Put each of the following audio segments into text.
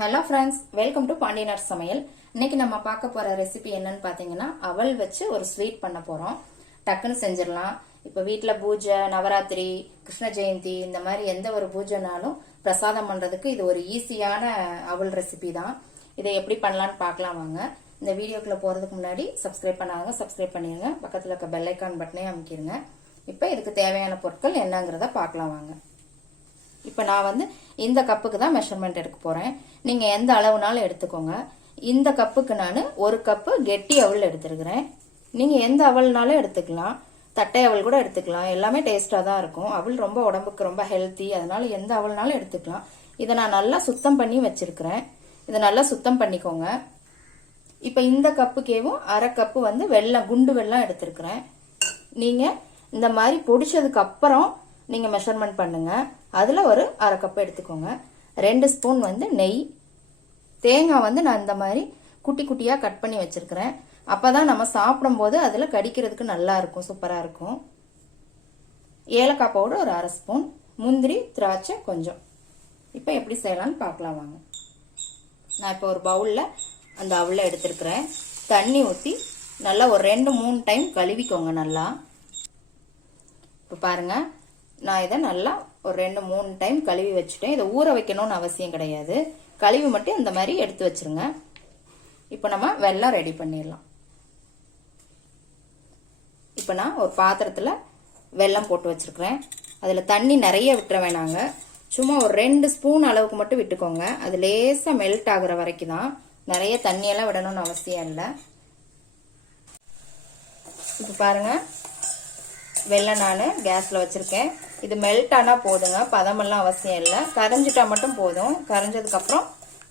Hello friends, welcome to Pandiyanar சமையல். இன்னைக்கு நம்ம பார்க்க போற ரெசிபி என்னன்னு பாத்தீங்கன்னா, அவல் வச்சு ஒரு ஸ்வீட் பண்ண போறோம். டக்குன்னு செஞ்சிடலாம். இப்ப வீட்டுல பூஜை, நவராத்திரி, கிருஷ்ண ஜெயந்தி இந்த மாதிரி எந்த ஒரு பூஜைனாலும் பிரசாதம் பண்றதுக்கு இது ஒரு ஈஸியான அவல் ரெசிபி தான். இதை எப்படி பண்ணலாம்னு பார்க்கலாம் வாங்க. இந்த வீடியோக்குள்ள போறதுக்கு முன்னாடி சப்ஸ்கிரைப் பண்ணாங்க சப்ஸ்கிரைப் பண்ணிருங்க. பக்கத்துல இருக்க பெல் ஐக்கான் பட்டனையும் அமைக்கிருங்க. இப்ப இதுக்கு தேவையான பொருட்கள் என்னங்கிறத பார்க்கலாம் வாங்க. இப்போ நான் இந்த கப்புக்கு தான் மெஷர்மெண்ட் எடுக்க போறேன். நீங்க எந்த அளவுனாலும் எடுத்துக்கோங்க. இந்த கப்புக்கு நான் ஒரு கப்பு கெட்டி அவல் எடுத்துருக்கிறேன். நீங்க எந்த அவல்னாலும் எடுத்துக்கலாம், தட்டை அவல் கூட எடுத்துக்கலாம். எல்லாமே டேஸ்டா தான் இருக்கும். அவல் ரொம்ப உடம்புக்கு ரொம்ப ஹெல்த்தி, அதனால எந்த அவல்னாலும் எடுத்துக்கலாம். இதை நான் நல்லா சுத்தம் பண்ணி வச்சிருக்கிறேன். இதை நல்லா சுத்தம் பண்ணிக்கோங்க. இப்போ இந்த கப்புக்கேவும் அரை கப்பு வெல்லம், குண்டு வெல்லம் எடுத்திருக்கிறேன். நீங்க இந்த மாதிரி பொடிச்சதுக்கு அப்புறம் நீங்க மெஷர்மெண்ட் பண்ணுங்க. அதுல ஒரு அரை கப் எடுத்துக்கோங்க. 2 ஸ்பூன் நெய், தேங்காய் நான் இந்த மாதிரி குட்டி குட்டியா கட் பண்ணி வச்சிருக்கிறேன். அப்பதான் நம்ம சாப்பிடும் போது அதுல கடிக்கிறதுக்கு நல்லா இருக்கும், சூப்பரா இருக்கும். ஏலக்காய் பவுடர் ஒரு அரை ஸ்பூன், முந்திரி திராட்சை கொஞ்சம். இப்ப எப்படி செய்யலாம்னு பார்க்கலாம் வாங்க. நான் இப்போ ஒரு பவுல்ல அந்த அவலை எடுத்திருக்கிறேன். தண்ணி ஊத்தி நல்லா ஒரு 2-3 டைம் கழுவிக்கோங்க நல்லா. இப்ப பாருங்க, நான் இதை நல்லா ஒரு 2-3 டைம் கழுவி வச்சுட்டேன். இதை ஊற வைக்கணும்னு அவசியம் கிடையாது. கழுவி மட்டும் இந்த மாதிரி எடுத்து வச்சிருங்க. இப்போ நம்ம வெல்லம் ரெடி பண்ணிடலாம். இப்போ நான் ஒரு பாத்திரத்துல வெல்லம் போட்டு வச்சிருக்கிறேன். அதுல தண்ணி நிறைய விட்டுற வேணாங்க. சும்மா ஒரு 2 ஸ்பூன் அளவுக்கு மட்டும் விட்டுக்கோங்க. அது லேசா மெல்ட் ஆகுற வரைக்கும் தான். நிறைய தண்ணியெல்லாம் விடணும்னு அவசியம் இல்லை. இப்போ பாருங்க, வெல்லம் நான் கேஸ்ல வச்சிருக்கேன். இது மெல்ட் ஆனா போதுங்க, பதமெல்லாம் அவசியம் இல்லை. கரைஞ்சிட்டா மட்டும் போதும். கரைஞ்சதுக்கு அப்புறம்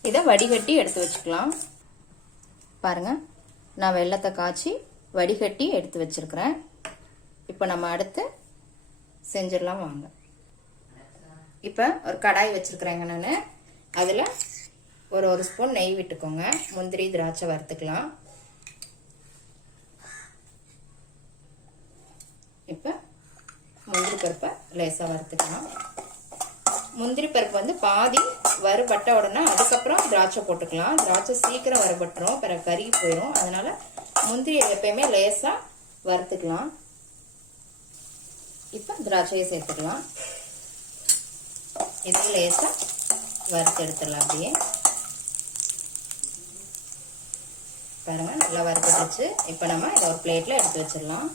இதை வடிகட்டி எடுத்து வச்சுக்கலாம். பாருங்க, நான் வெல்லத்தை காய்ச்சி வடிகட்டி எடுத்து வச்சிருக்கிறேன். இப்போ நம்ம அடுத்து செஞ்சிடலாம் வாங்க. இப்போ ஒரு கடாய் வச்சிருக்கிறேங்க நான். அதுல ஒரு ஸ்பூன் நெய் விட்டுக்கோங்க. முந்திரி திராட்சை வறுத்துக்கலாம். இப்ப முந்திரி பருப்பை லேசா வறுத்துக்கலாம். முந்திரி பருப்பு பாதி வறுபட்ட உடனே அதுக்கப்புறம் திராட்சை போட்டுக்கலாம். திராட்சை சீக்கிரம் வறுபட்டுரும், பிறகு கருகி போயிடும். அதனால முந்திரி எப்பயுமே லேசா வறுத்துக்கலாம். இப்ப திராட்சையை சேர்த்துக்கலாம். இது லேசா வறுத்து எடுத்துடலாம். அப்படியே பாருங்க, நல்லா வறுத்துடுச்சு. இப்ப நம்ம இதை ஒரு பிளேட்ல எடுத்து வச்சிடலாம்.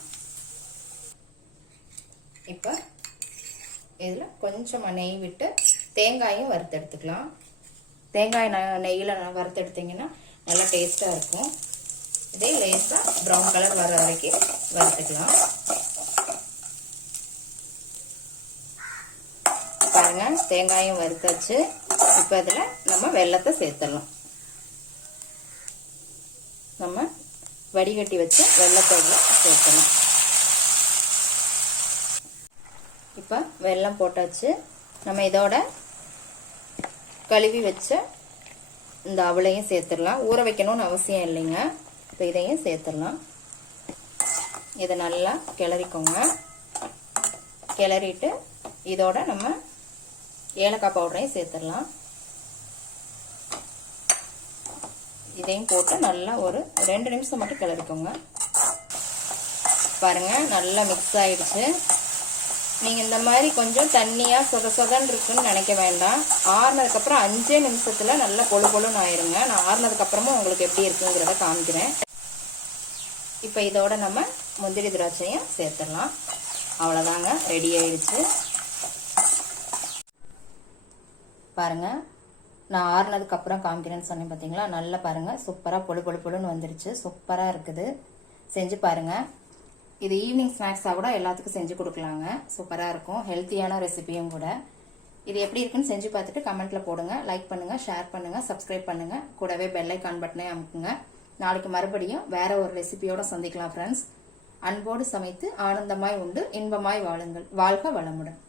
இப்ப இதுல கொஞ்சமா நெய் விட்டு தேங்காயும் வறுத்து எடுத்துக்கலாம். தேங்காய் நெய்யில வறுத்து எடுத்தீங்கன்னா நல்லா டேஸ்டா இருக்கும். இதே லேசா ப்ரௌன் கலர் வர வரைக்கும் வறுத்துக்கலாம். பாருங்க, தேங்காயும் வறுத்தாச்சு. இப்ப இதுல நம்ம வெல்லத்தை சேர்த்துடலாம். நம்ம வடிகட்டி வச்ச வெல்லத்தை சேர்த்துடலாம். இப்ப வெல்லம் போட்டாச்சு. நம்ம இதோட கழுவி வச்ச இந்த அவளையும் சேர்த்துடலாம். ஊற வைக்கணும்னு அவசியம் இல்லைங்க. இப்ப இதையும் சேர்த்துடலாம். இதை நல்லா கிளறிக்கோங்க. கிளறிட்டு இதோட நம்ம ஏலக்காய் பவுடரையும் சேர்த்துடலாம். இதையும் போட்டு நல்லா ஒரு 2 நிமிஷம் மட்டும் கிளறிக்கோங்க. பாருங்க, நல்லா மிக்ஸ் ஆயிடுச்சு. நீங்க இந்த மாதிரி கொஞ்சம் தண்ணியா சொதன்னு இருக்குன்னு நினைக்க வேண்டாம். ஆறுனதுக்கு அப்புறம் 5 நிமிஷத்துல நல்லா பொழுன்னு ஆயிருங்க. நான் ஆறுனதுக்கு அப்புறமும் உங்களுக்கு எப்படி இருக்குங்கிறத காமிக்கிறேன். இப்ப இதோட நம்ம முந்திரி திராட்சையும் சேர்த்துடலாம். அவ்வளவுதாங்க, ரெடி ஆயிடுச்சு. பாருங்க, நான் ஆறுனதுக்கு அப்புறம் காமிக்கிறேன்னு சொன்னேன் பாத்தீங்களா? நல்லா பாருங்க, சூப்பரா பொழுன்னு வந்துருச்சு. சூப்பரா இருக்குது. செஞ்சு பாருங்க. இது ஈவினிங் ஸ்நாக்ஸா கூட எல்லாத்துக்கும் செஞ்சு கொடுக்கலாங்க. சூப்பரா இருக்கும். ஹெல்த்தியான ரெசிபியும் கூட. இது எப்படி இருக்குன்னு செஞ்சு பார்த்துட்டு கமெண்ட்ல போடுங்க. லைக் பண்ணுங்க, ஷேர் பண்ணுங்க, சப்ஸ்கிரைப் பண்ணுங்க. கூடவே பெல் ஐக்கான் பட்டனை அமுக்குங்க. நாளைக்கு மறுபடியும் வேற ஒரு ரெசிபியோட சந்திக்கலாம் ஃப்ரெண்ட்ஸ். அன்போடு சமைத்து ஆனந்தமாய் உண்டு இன்பமாய் வாழுங்கள். வாழ்க வளமுடன்.